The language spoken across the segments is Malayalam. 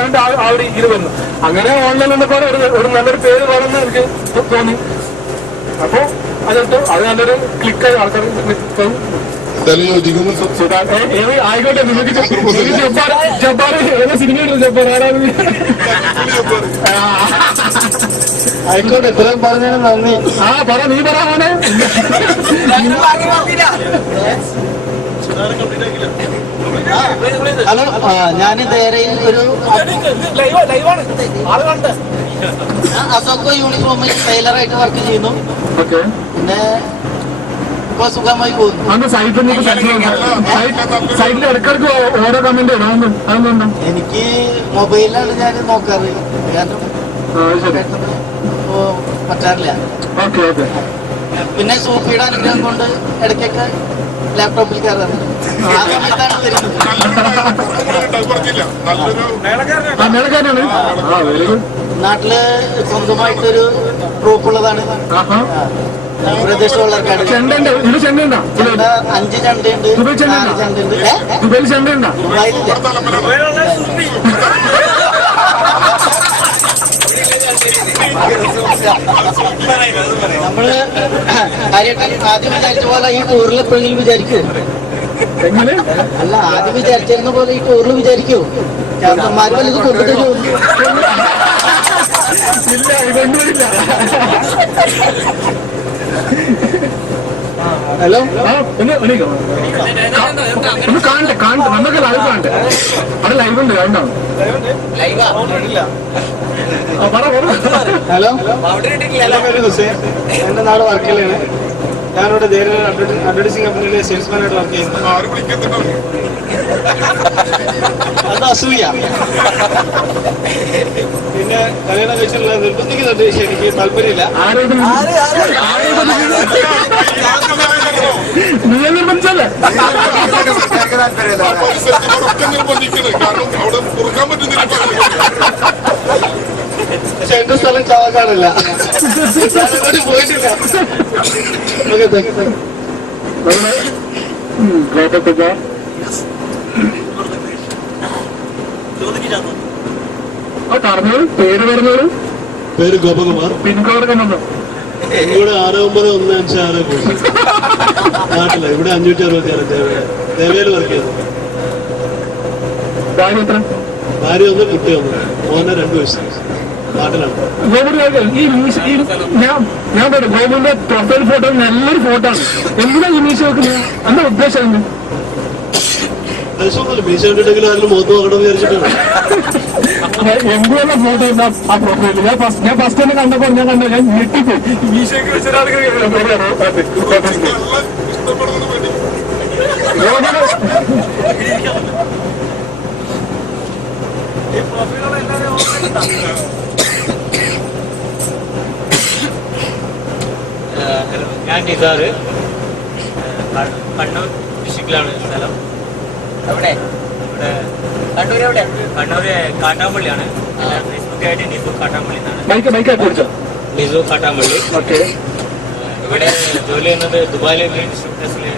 അതിന്റെ ആ ഒരു ഇതിൽ വന്നു. അങ്ങനെ ഓൺലൈൻ വന്നപ്പോൾ ഒരു നല്ലൊരു പേര് വേണമെന്ന് എനിക്ക് തോന്നി. അപ്പൊ അതിട്ട് അത് നല്ലൊരു ക്ലിക്കായി ആൾക്കാർ ആയിക്കോട്ടെ. നിങ്ങൾക്ക് ജബ്ബാർ ഏതോ സിനിമയുണ്ട് ജബ്ബാർ ആരാണ്? ആയിക്കോട്ടെ, ഇത്രയും പറഞ്ഞതിന് നന്ദി. പറ, നീ പറ മോനെ. ഹലോ, ഞാൻ ധേരയിൽ ഒരു അസോക്കോ യൂണിഫോമിൽ ടൈലറായിട്ട് വർക്ക് ചെയ്യുന്നു. പിന്നെ ഇപ്പൊ സുഖമായി പോകുന്നു. സൈറ്റിൽ ഇടക്കിടക്ക് ഓരോ കമന്റ് ഇടാൻ എനിക്ക് മൊബൈലിലാണ് ഞാൻ നോക്കാറ്, കാരണം പറ്റാറില്ല. പിന്നെ സൂഫിയുടെ അനുഗ്രഹം കൊണ്ട് ഇടയ്ക്കൊക്കെ ലാപ്ടോപ്പിൽ കയറാറുണ്ട്. ആ സമയത്താണ് വരുന്നത്. നാട്ടില് സ്വന്തമായിട്ടൊരു ട്രൂപ്പുള്ളതാണ്. പ്രദേശമുള്ള 5 ചണ്ടയുണ്ട്, 4 ചണ്ടയുണ്ട്. ദുബായിലില്ല. നമ്മള് ആദ്യം വിചാരിച്ച പോലെ ഈ ടൂറിൽ എപ്പോഴെങ്കിലും വിചാരിക്കൂ? അല്ല, ആദ്യം വിചാരിച്ചിരുന്ന പോലെ ഈ ടൂറിൽ വിചാരിക്കൂ? ചാത്തന്മാര് വലുത് കൊണ്ടുതരൂ. ഹലോ, ഒന്ന് കാണട്ടെ നമുക്ക് ലൈവ് കാണട്ടെ. അവിടെ ലൈവ് ഉണ്ട്, കണ്ടോ? ഹലോ, എന്റെ നാട് വർക്കലാണ്. ഞാനിവിടെ അഡ്വർടൈസിംഗ് കമ്പനിയിലെ സെയിൽസ്മാനായിട്ട് വർക്ക് ചെയ്യുന്നു. അത് അസൂയ. പിന്നെ കല്യാണം കഴിച്ചുള്ള നിർബന്ധിക്കുന്നുണ്ട്, പക്ഷെ എനിക്ക് താല്പര്യമില്ല. പക്ഷെ എന്റെ സ്ഥലം ചാവക്കാടല്ല, പോയിട്ടില്ല. പേര് ഗോപകുമാർ. പിൻകോഡ് ഇവിടെ 6915 നാട്ടില. ഇവിടെ 566 ദേവയിൽ വർക്ക് ചെയ്യുന്നു. ഭാര്യ 1, കുട്ടി 1, മോനെ 2 വയസ്സ്. നാട്ടിലാണ്. ഞാൻ ഗോകുലിന്റെ പ്രൊഫൈൽ ഫോട്ടോ നല്ലൊരു ഫോട്ടോ ആണ്. എന്തിനാ ഈ മീശ വെക്കുന്നത്? എന്താ ഉദ്ദേശം? മീശ കണ്ടിട്ടെങ്കിലും അതിന് മുഖത്ത് നോക്കണം വിചാരിച്ചിട്ടാണ്. എന്തുള്ള ഫോട്ടോ ആ പ്രൊഫൈലിൽ ഞാൻ ഫസ്റ്റ് തന്നെ കണ്ടപ്പോൾ ഞാൻ ഞെട്ടിപ്പോയി. മീശയ്ക്ക് വെച്ചൊരാൾക്ക് ഹലോ, ഞാൻ നിസാറ്. കണ്ണൂർ ഡിസ്ട്രിക്റ്റിലാണ് സ്ഥലം. ഇവിടെ കണ്ണൂര് കാട്ടാമ്പള്ളിയാണ്. ഫേസ്ബുക്കായിട്ട് നിസു കാട്ടാമ്പള്ളി എന്നാണ്. നിസു കാട്ടാമ്പള്ളി. ഇവിടെ ജോലി ചെയ്യുന്നത് ദുബായിലെ ഡിസ്ട്രിക്ടസിലെ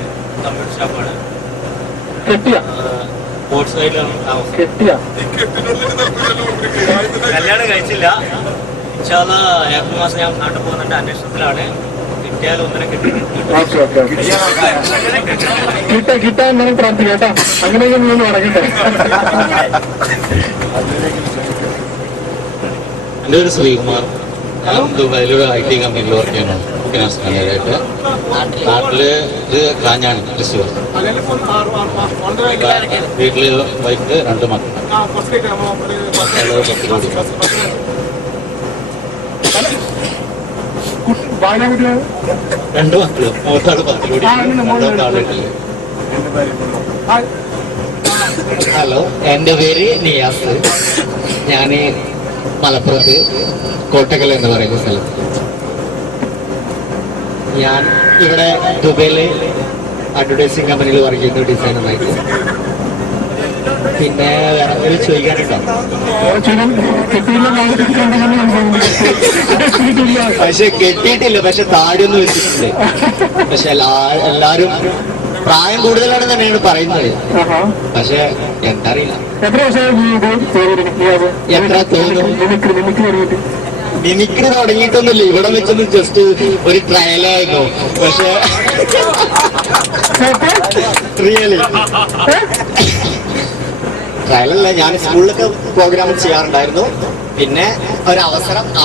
കമ്പ്യൂട്ടർ ഷോപ്പാണ്. സ്പോർട്സ് സൈഡിലാണ് താമസം. കല്യാണം കഴിച്ചില്ല. ഇൻഷാല്ലാ ഏപ്രിൽ മാസം ഞാൻ നാട്ടിൽ പോകുന്നുണ്ട്. അന്വേഷണത്തിലാണ്. കിട്ടിയാലും ഒന്നിനെ കിട്ടാൻ പ്രാർത്ഥിക്കാം കേട്ടോ. അങ്ങനെയൊക്കെ നിന്ന് പറയട്ടെ. എൻ്റെ പേര് ശ്രീകുമാർ. ഞാൻ ദുബായിലൊരു IT കമ്പനിയിൽ വർക്ക് ചെയ്യുന്നു. ഫിനാൻസ് മാനേജറായിട്ട്. നാട്ടില് ഇത് കാഞ്ഞാണ്, തൃശ്ശൂർ. വീട്ടില് വൈഫ്, 2 മക്കൾ. 2 മക്കള്. മൂത്താള് 10 കൂടി. ഹലോ, എൻ്റെ പേര് നിയാസ്. ഞാൻ മലപ്പുറത്ത് കോട്ടക്കൽ എന്ന് പറയുന്ന സ്ഥലത്ത്. ഞാൻ ഇവിടെ ദുബൈയില് അഡ്വർടൈസിംഗ് കമ്പനിയിൽ വർക്ക് ചെയ്യുന്നു, ഡിസൈനറായിട്ട്. പിന്നെ വേറെ ഒരു ചോദിക്കാനുണ്ടോ? പക്ഷെ കെട്ടിയിട്ടില്ല, പക്ഷെ താടിയൊന്നും വെച്ചിട്ടുണ്ട്. പക്ഷെ എല്ലാരും പ്രായം കൂടുതലാണ് തന്നെയാണ് പറയുന്നത്. പക്ഷെ എന്താ അറിയില്ല, എത്ര വർഷമായി എത്ര തോന്നും. മിമിക്രി അറിയിട്ട് മിമിക്രി തുടങ്ങിയിട്ടൊന്നുമില്ല, ഇവിടെ വെച്ചൊന്ന് ജസ്റ്റ് ഒരു ട്രയലായിരുന്നു. പക്ഷെ റിയലി ട്രയലല്ല, ഞാൻ സ്കൂളിലൊക്കെ പ്രോഗ്രാം ചെയ്യാറുണ്ടായിരുന്നു. പിന്നെ ഒരു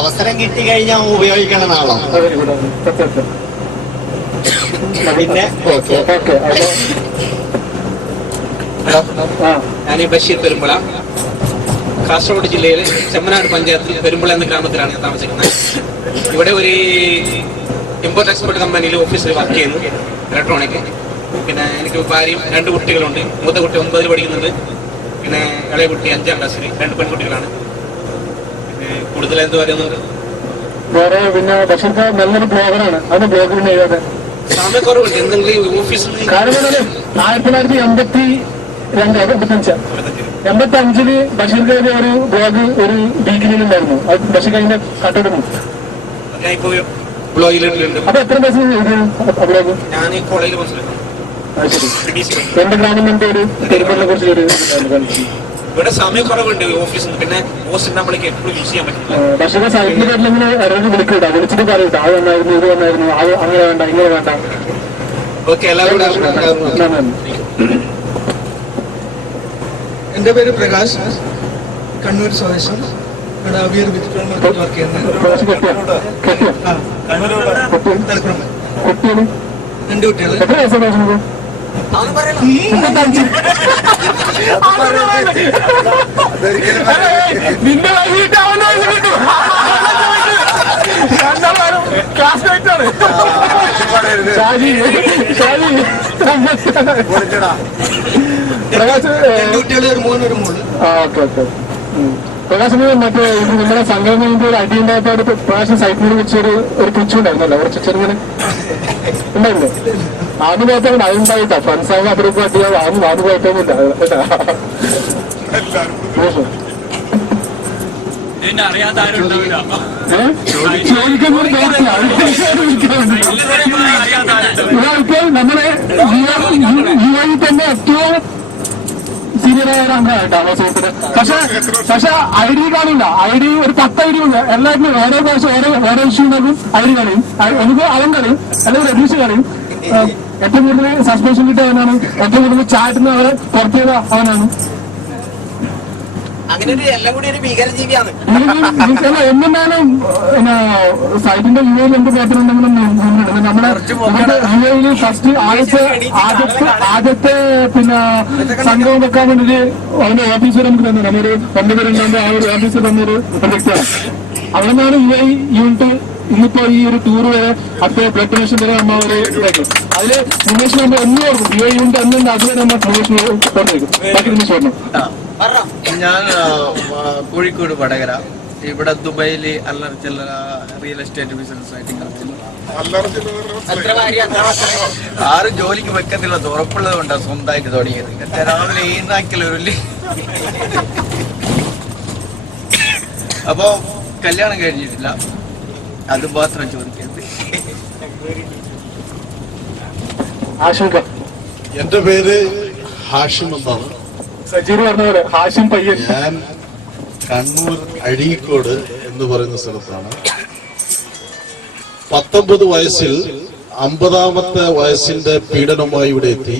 അവസരം കിട്ടി കഴിഞ്ഞാൽ ഉപയോഗിക്കണമെന്നാണോ. പിന്നെ ഓക്കെ. ഞാൻ ബഷീർ പെരുമ്പള, കാസർഗോഡ് ജില്ലയിലെ ചെമ്മനാട് പഞ്ചായത്തിൽ പെരുമ്പള എന്ന ഗ്രാമത്തിലാണ് ഞാൻ താമസിക്കുന്നത്. ഇവിടെ ഒരു ഇമ്പോർട്ട് എക്സ്പോർട്ട് കമ്പനിയിൽ ഓഫീസിൽ വർക്ക് ചെയ്യുന്നു, ഇലക്ട്രോണിക്. പിന്നെ എനിക്ക് ഭാര്യയും 2 കുട്ടികളുണ്ട്. മൂത്ത കുട്ടി 9ൽ പഠിക്കുന്നുണ്ട്, പിന്നെ ഇളയ കുട്ടി 5ാം ക്ലാസ്സിൽ. 2 പെൺകുട്ടികളാണ്. പിന്നെ കൂടുതൽ എന്ത് പറയുന്നുണ്ട് വേറെ. പിന്നെ ബഷീർക്ക് നല്ലൊരു ബ്ലോഗറാണ്. അത് ബ്ലോഗ് പിന്നെ എഴുതാതെ സമയക്കുറവുണ്ട്. എന്തെങ്കിലും ഓഫീസിൽ കാരണം 1982 85 ബഷീർക്ക് ഒരു ബ്ലോഗ് ഒരു ഡിഗ്രിയിലുണ്ടായിരുന്നു. അത് ബഷീർ അതിന്റെ കണ്ടിടുന്നു. ഞാൻ ഇപ്പോൾ ബ്ലോഗിലുണ്ട്. അപ്പൊ എത്ര ദിവസം എഴുതിയത് ബ്ലോഗ്? ഞാൻ കോളേജിൽ മനസ്സിലാക്കുന്നു. എന്റെ ഗ്രാമത്തിന്റെ ഒരു പെരുമ്പളിനെ കുറിച്ച് ഒരു ഇവിടെ സമയക്കുറവുണ്ട് ഓഫീസിൽ. പിന്നെ പോസ്റ്റ് നമ്മളേക്ക് എപ്പോഴും യൂസ് ചെയ്യാൻ പറ്റില്ല. ബഷീർ സൈറ്റിൽ വരലെങ്ങനെ ഇറങ്ങി വിളിക്കൂട്ടാ, വിളിച്ചിട്ട് പറയൂട്ടാ, അത് വന്നായിരുന്നു, ഇത് വന്നായിരുന്നു, അത് അങ്ങനെ വേണ്ട, ഇങ്ങനെ വേണ്ട. ഓക്കെ, എല്ലാവരും എൻ്റെ പേര് പ്രകാശ്, കണ്ണൂർ സ്വദേശം. ഇവിടെ അവിയർ വിജിറ്റൽ മാർക്കറ്റ് വർക്ക് ചെയ്യുന്നത്. തലക്കുളം. കുട്ടിയാണ് 2 കുട്ടികൾ. എത്ര വയസ്സാണ്? നിന്റെ വൈകിട്ട് അവന്റെ വയസ്സ് കിട്ടും. ക്ലാസ്മേറ്റ് ആണ് ഷാജി. പ്രകാശ് 2 കുട്ടികൾ, ഒരു മോൻ ഒരു മോള്. Okay okay. പ്രകാശിന് മറ്റേ ഇത് നിങ്ങളുടെ സംഘടനയുടെ ഒരു അടിയുണ്ടായപ്പോൾ പ്രകാശം സൈറ്റിനെ കുറിച്ച് ഒരു പുച്ഛുണ്ടായിരുന്നല്ലോ, കുറച്ച് ചെറുങ്ങനെ ഉണ്ടായില്ലേ? ആദ്യ കുഴപ്പമില്ല, അതുണ്ടായിട്ടാ. ഫ്രണ്ട്സാകുമ്പോൾ അത്രയ്ക്ക് അടിയാവും. ആദ്യം കുഴപ്പമൊന്നുമില്ല കേട്ടാ. ഇപ്പോൾ നമ്മുടെ യുവയിൽ തന്നെ ഏറ്റവും സീനിയറായ ഒരു അംഗമായിട്ടാണ് സുഹൃത്തിന്. പക്ഷെ ID കാണില്ല. ID ഒരു 10 ID ഉണ്ട്. എല്ലാവർക്കും ഓരോ പ്രാവശ്യം ഓരോ ഇഷ്യൂ ഉണ്ടാക്കും. ID കളയും, എനിക്ക് അവൻ കളയും, അല്ലെങ്കിൽ രതീഷ് കളയും. ഏറ്റവും കൂടുതൽ സസ്പെൻഷൻ കിട്ടിയ അവനാണ്. ഏറ്റവും കൂടുതൽ ചാറ്റുന്ന അവരെ പുറത്തു ചെയ്ത അവനാണ്. എന്നാലും സൈറ്റിന്റെ യുഎയിൽ എന്ത് പേപ്പറുണ്ടെങ്കിലും നമ്മുടെ യുഎയിൽ ഫസ്റ്റ് ആദ്യത്തെ പിന്നെ സംഘം വെക്കാൻ വേണ്ടിട്ട് അവന്റെ ഓഫീസർ നമുക്ക് തന്നെ നമ്മൊരു 2 പേരുണ്ടാകുമ്പോൾ ആ ഒരു ഓഫീസർ തന്നൊരു പ്രൊജക്റ്റാണ്. അവിടെ നിന്നാണ് യുഎഇ യൂണിറ്റ് ഇന്നിപ്പോ ഈ ഒരു ടൂർ വരെ അപ്പൊ ബ്ലഡ് ഡൊണേഷൻ വരെ നമ്മ ഒരു ഇതാക്കും. അതില് നിമേഷ് നമ്മൾ എന്ന് ഓർക്കും യുഎഇ യൂണിറ്റ് എന്നുണ്ട്. അതുവരെ നമ്മൾ പ്രൊമോഷൻ പറഞ്ഞേക്കും. ബാക്കി നിമിഷം പറഞ്ഞു. ഞാൻ കോഴിക്കോട് വടകര. ഇവിടെ ദുബൈയില് അല്ലറ ചില്ലറ റിയൽ എസ്റ്റേറ്റ് ബിസിനസ് ആയിട്ട് കളിക്കുന്നു. ആരും ജോലിക്ക് വെക്കത്തില്ല, ഉറപ്പുള്ളത് കൊണ്ടാണ് സ്വന്തമായിട്ട് തുടങ്ങിയത്. രാവിലെ ഈനാക്കലൊരുള്ളി. അപ്പോ കല്യാണം കഴിഞ്ഞിട്ടില്ല, അത് മാത്രം ചോദിക്കരുത്. എന്റെ പേര് ഹാഷിം എന്നാണ്. സജീർ പറഞ്ഞ പോലെ ഹാഷിം പയ്യൻ. ഞാൻ കണ്ണൂർ അഴീക്കോട് എന്ന് പറയുന്ന സ്ഥലത്താണ്. 19 വയസ്സിൽ 50ാമത്തെ വയസ്സിന്റെ പീഡനമായി ഇവിടെ എത്തി.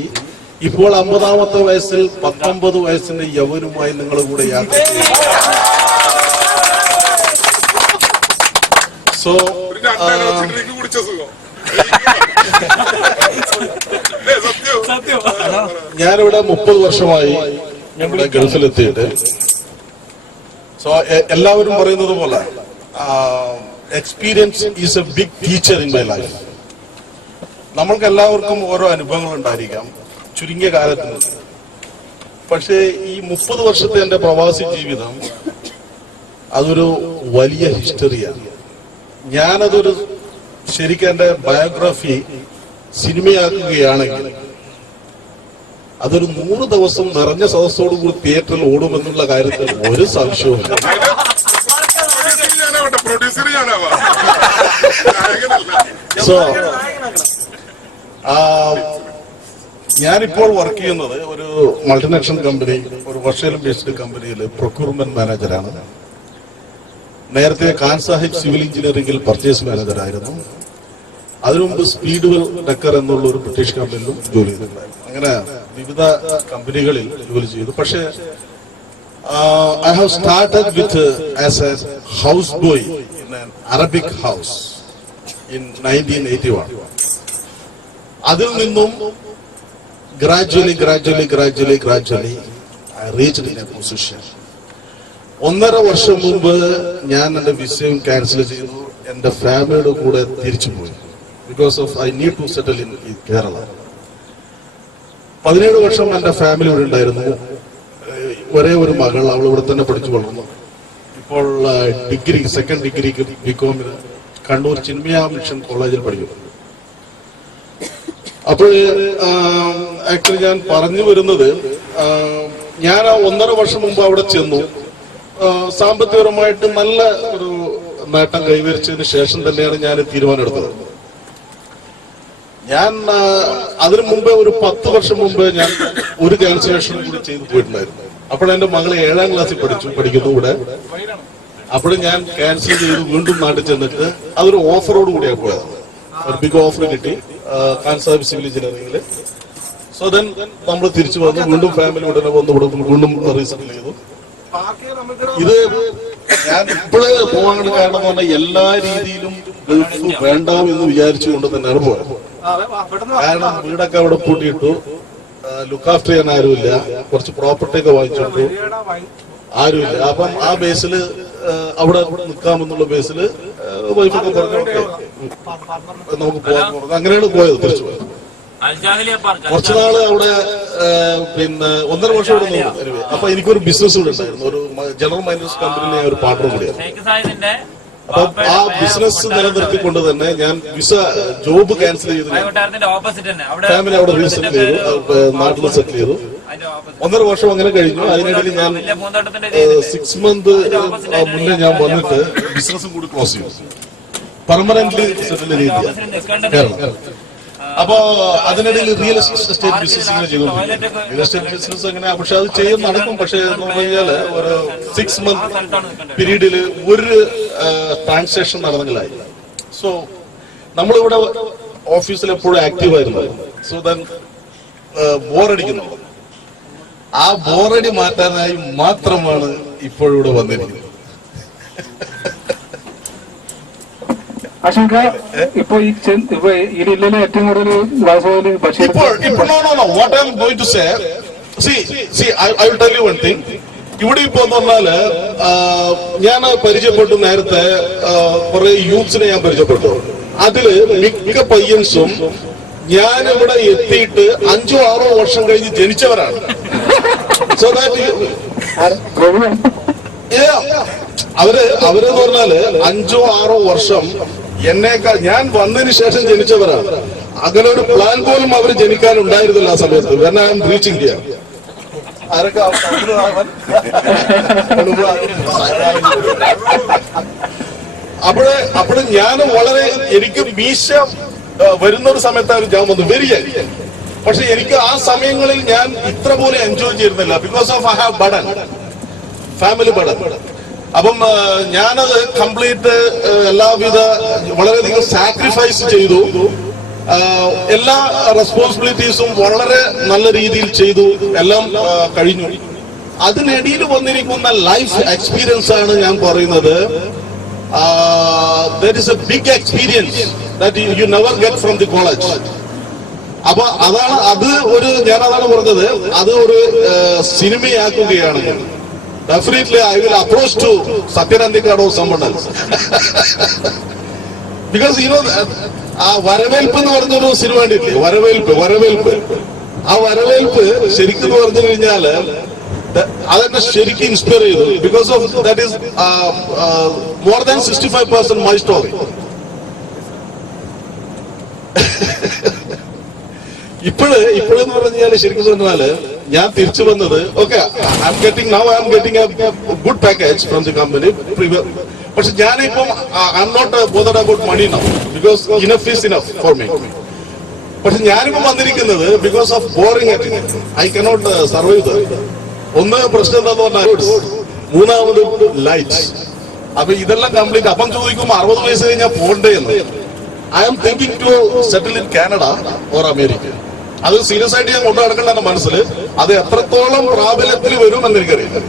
ഇപ്പോൾ 50ാമത്തെ വയസ്സിൽ 19 വയസ്സിന്റെ യൗവനുമായി നിങ്ങളുടെ കൂടെ യാത്ര ചെയ്യും. സോ ഞാനിവിടെ 30 വർഷമായി ഇവിടെ ഗൾഫിലെത്തിയിട്ട്. സോ എല്ലാവരും പറയുന്നത് പോലെ experience is a big teacher in my life. നമ്മൾക്ക് എല്ലാവർക്കും ഓരോ അനുഭവങ്ങൾ ഉണ്ടായിരിക്കാം ചുരുങ്ങിയ കാലത്തിന്. പക്ഷേ ഈ 30 വർഷത്തെ എന്റെ പ്രവാസി ജീവിതം അതൊരു വലിയ ഹിസ്റ്ററിയാണ്. ഞാനതൊരു ശരിക്കും എന്റെ ബയോഗ്രഫി സിനിമയാക്കുകയാണെങ്കിൽ അതൊരു 100 ദിവസം നിറഞ്ഞ സദസ്സോടുകൂടി തിയേറ്ററിൽ ഓടുമെന്നുള്ള കാര്യത്തിൽ ഒരു സംശയവുമില്ല. സോ ഞാനിപ്പോൾ വർക്ക് ചെയ്യുന്നത് ഒരു മൾട്ടിനാഷണൽ കമ്പനി, ഒരു ഓസ്ട്രേലിയൻ ബേസ്ഡ് കമ്പനിയിൽ പ്രൊക്യൂർമെന്റ് മാനേജറാണ്. നേരത്തെ ഖാൻ സാഹിബ് സിവിൽ എഞ്ചിനീയറിംഗിൽ പർച്ചേസ് മാനേജറായിരുന്നു. അതിനു മുമ്പ് സ്പീഡ്വെൽ ഡക്കർ എന്നുള്ള ഒരു ബ്രിട്ടീഷ് കമ്പനിയിലും ജോലി ചെയ്തിട്ടുണ്ടായിരുന്നു. അങ്ങനെ വിവിധ കമ്പനികളിൽ ജോലി ചെയ്തു. പക്ഷേ I have started with as a houseboy in an Arabic house in 1981. അതിൽ നിന്നും gradually I reached in a position. 1.5 വർഷം മുമ്പ് ഞാൻ എന്റെ വിസയും ക്യാൻസൽ ചെയ്തു. എന്റെ ഫാമിലിയുടെ കൂടെ തിരിച്ചു പോയി. Because of I need to settle in Kerala. 17 വർഷം എന്റെ ഫാമിലി ഇവിടെ ഉണ്ടായിരുന്നു. ഒരേ ഒരു മകൾ, അവൾ ഇവിടെ തന്നെ പഠിച്ചു വളർന്നു. ഇപ്പോൾ ഡിഗ്രി, സെക്കൻഡ് ഡിഗ്രിക്ക് ബികോമിന് കണ്ണൂർ ചിന്മയ മിഷൻ കോളേജിൽ പഠിക്കുന്നു. അപ്പോൾ ആക്ച്വലി ഞാൻ പറഞ്ഞു വരുന്നത്, ഞാൻ 1.5 വർഷം മുമ്പ് അവിടെ ചെന്നു. സാമ്പത്തികപരമായിട്ട് നല്ല ഒരു നേട്ടം കൈവരിച്ചതിന് ശേഷം തന്നെയാണ് ഞാൻ തീരുമാനമെടുത്തത്. ഞാൻ അതിനു മുമ്പേ ഒരു 10 വർഷം മുമ്പ് ഞാൻ ഒരു ക്യാൻസലേഷൻ കൂടി ചെയ്തു പോയിട്ടുണ്ടായിരുന്നു. അപ്പോൾ എന്റെ മകളെ 7ാം ക്ലാസ്സിൽ പഠിക്കുന്നു ഇവിടെ. അപ്പോഴും ഞാൻ ക്യാൻസൽ ചെയ്ത് വീണ്ടും നാട്ടിൽ ചെന്നിട്ട് അതൊരു ഓഫറോട് കൂടിയാണ് പോയത്. ഒരു ബിഗ് ഓഫർ കിട്ടി ഖാൻ സാഹിബ് സിവിൽ എഞ്ചിനീയറിംഗിൽ. സോ ദെൻ നമ്മൾ തിരിച്ചു വന്നു. വീണ്ടും ഫാമിലി ഉടനെ വന്നു ഇവിടെ വീണ്ടും റീസെറ്റിൽ ചെയ്തു. ഇത് ഞാൻ ഇപ്പോഴേ പോകാൻ കാരണം എന്ന് പറഞ്ഞാൽ എല്ലാ രീതിയിലും ഗൾഫ് വേണ്ട എന്ന് വിചാരിച്ചുകൊണ്ട് തന്നെയാണ് പോയത്. കാരണം വീടൊക്കെ അവിടെ പൂട്ടിയിട്ടു, ലുക്ക് ആഫ്റ്റർ ചെയ്യാൻ ആരുമില്ല, കുറച്ച് പ്രോപ്പർട്ടി ഒക്കെ വാങ്ങിച്ചിട്ടു, ആരുമില്ല. അപ്പം ആ ബേസിൽ അവിടെ നിൽക്കാമെന്നുള്ള ബേസിൽ വൈഫൊക്കെ പറഞ്ഞു നമുക്ക് പോകാൻ പറഞ്ഞു. അങ്ങനെയാണ് പോയത്, തിരിച്ചു പോയത്. കുറച്ചുനാള് അവിടെ പിന്നെ 1.5 വർഷം ഇവിടെ നോക്കും. അപ്പൊ എനിക്കൊരു ബിസിനസ് കൂടെ ഉണ്ടായിരുന്നു. ഒരു ജനറൽ മൈനേഴ്സ് കമ്പനിയിലെ ഒരു പാർട്ണർ കൂടിയായിരുന്നു. അപ്പൊ ആ ബിസിനസ് നിലനിർത്തിക്കൊണ്ട് തന്നെ ഞാൻ ജോബ് ക്യാൻസൽ ചെയ്തു. ഫാമിലി അവിടെ റീസെറ്റിൽ ചെയ്തു, നാട്ടിൽ സെറ്റിൽ ചെയ്തു. 1.5 വർഷം അങ്ങനെ കഴിഞ്ഞു. അതിനിടയിൽ ഞാൻ 6 മന്ത് മുന്നേ ഞാൻ വന്നിട്ട് ബിസിനസ്സും കൂടി ക്ലോസ് ചെയ്തു. പെർമനന്റ്ലി സെറ്റിൽ ചെയ്തു കേരളം. അപ്പോ അതിനിടയിൽ റിയൽ എസ്റ്റേറ്റ് ബിസിനസ് ഇങ്ങനെ ചെയ്തുകൊണ്ടിരിക്കും. റിയൽ എസ്റ്റേറ്റ് ബിസിനസ് എങ്ങനെ, പക്ഷെ അത് ചെയ്ത് നടക്കും. പക്ഷെ എന്ന് പറഞ്ഞു കഴിഞ്ഞാല് ഒരു 6 മന്ത് പീരീഡിൽ ഒരു ട്രാൻസാക്ഷൻ നടന്നെങ്കിലായി. സോ നമ്മളിവിടെ ഓഫീസിൽ എപ്പോഴും ആക്റ്റീവ് ആയിരുന്നു. സോ ദെൻ ബോറടിക്കുന്നു. ആ ബോറടി മാറ്റാനായി മാത്രമാണ് ഇപ്പോഴിവിടെ വന്നിരിക്കുന്നത്. ആശങ്ക ഇപ്പൊ ഈ ജില്ലയിലെ ഏറ്റവും കൂടുതൽ വാസവല് Basheer. What I'm going to say, see, I will tell you one thing. ഇവിടെ ഇപ്പൊ എന്ന് പറഞ്ഞാല് ഞാൻ പരിചയപ്പെട്ടു. നേരത്തെ കുറെ യൂത്ത്സിനെ ഞാൻ പരിചയപ്പെട്ടു. അതില് മിക്ക പയ്യൻസും ഞാൻ ഇവിടെ എത്തിയിട്ട് 5-6 വർഷം കഴിഞ്ഞ് ജനിച്ചവരാണ്. സോ ദാറ്റ് അവരെന്ന് പറഞ്ഞാല് 5-6 വർഷം എന്നേക്കാൾ ഞാൻ വന്നതിന് ശേഷം ജനിച്ചവരാണ്. അങ്ങനെ ഒരു പ്ലാൻ പോലും അവർ ജനിക്കാൻ ഉണ്ടായിരുന്നില്ല ആ സമയത്ത്. when I am reaching here. അപ്പോഴ് ഞാൻ വളരെ, എനിക്ക് മീശ വരുന്ന ഒരു സമയത്താണ് ഞാൻ വന്നു വരികയായി. പക്ഷെ എനിക്ക് ആ സമയങ്ങളിൽ ഞാൻ ഇത്ര പോലെ എൻജോയ് ചെയ്തിരുന്നില്ല. Because of I have burden, family burden. അപ്പം ഞാനത് കംപ്ലീറ്റ് എല്ലാവിധ വളരെയധികം സാക്രിഫൈസ് ചെയ്തു. എല്ലാ റെസ്പോൺസിബിലിറ്റീസും വളരെ നല്ല രീതിയിൽ ചെയ്തു. എല്ലാം കഴിഞ്ഞു. അതിനിടയിൽ വന്നിരിക്കുന്ന ലൈഫ് എക്സ്പീരിയൻസ് ആണ് ഞാൻ പറയുന്നത്. there is a big experience that you never get from the college. അപ്പൊ അതാണ് ഞാൻ അതാണ് പറഞ്ഞത്. അത് ഒരു സിനിമയാക്കുകയാണ്. Definitely, I will approach to Satyanandikad or someone else. Because ആ വരവേൽപ്പ് എന്ന് പറഞ്ഞൊരു സിനിമ കണ്ടില്ലേ? വരവേൽപ്പ്. ആ വരവേൽപ്പ് ശരിക്കും പറഞ്ഞു കഴിഞ്ഞാല് അതെന്നെ ശരിക്കും ഇൻസ്പയർ ചെയ്തു. Because of that is more than 65% my story. ഇപ്പോഴെന്ന് പറഞ്ഞാല് ശരിക്കും പറഞ്ഞാല് ഞാൻ തിരിച്ചു വന്നത്, okay, I am getting a good package from the company. പക്ഷെ ഞാനിപ്പം I am not bothered about money now, because enough is enough for me. പക്ഷെ ഞാനിപ്പോ വന്നിരിക്കുന്നത് because of boring I cannot survive. ഒന്ന് പ്രശ്നം എന്താന്ന് പറഞ്ഞാൽ, മൂന്നാമത് ലൈറ്റ്. അപ്പൊ ഇതെല്ലാം കംപ്ലീറ്റ്. അപ്പം ചോദിക്കുമ്പോ 60 വയസ്സ് കഴിഞ്ഞാൽ പോണ്ടേ എന്ന്. I am thinking to settle in Canada or America. അത് സീരിയസ് ആയിട്ട് ഞാൻ കൊണ്ടു നടക്കേണ്ട എന്റെ മനസ്സിൽ. അത് എത്രത്തോളം പ്രാബല്യത്തിൽ വരും എന്ന് എനിക്കറിയില്ല.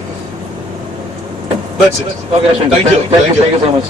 That's it. Okay, Ashwin. Thank you. Thank you so much.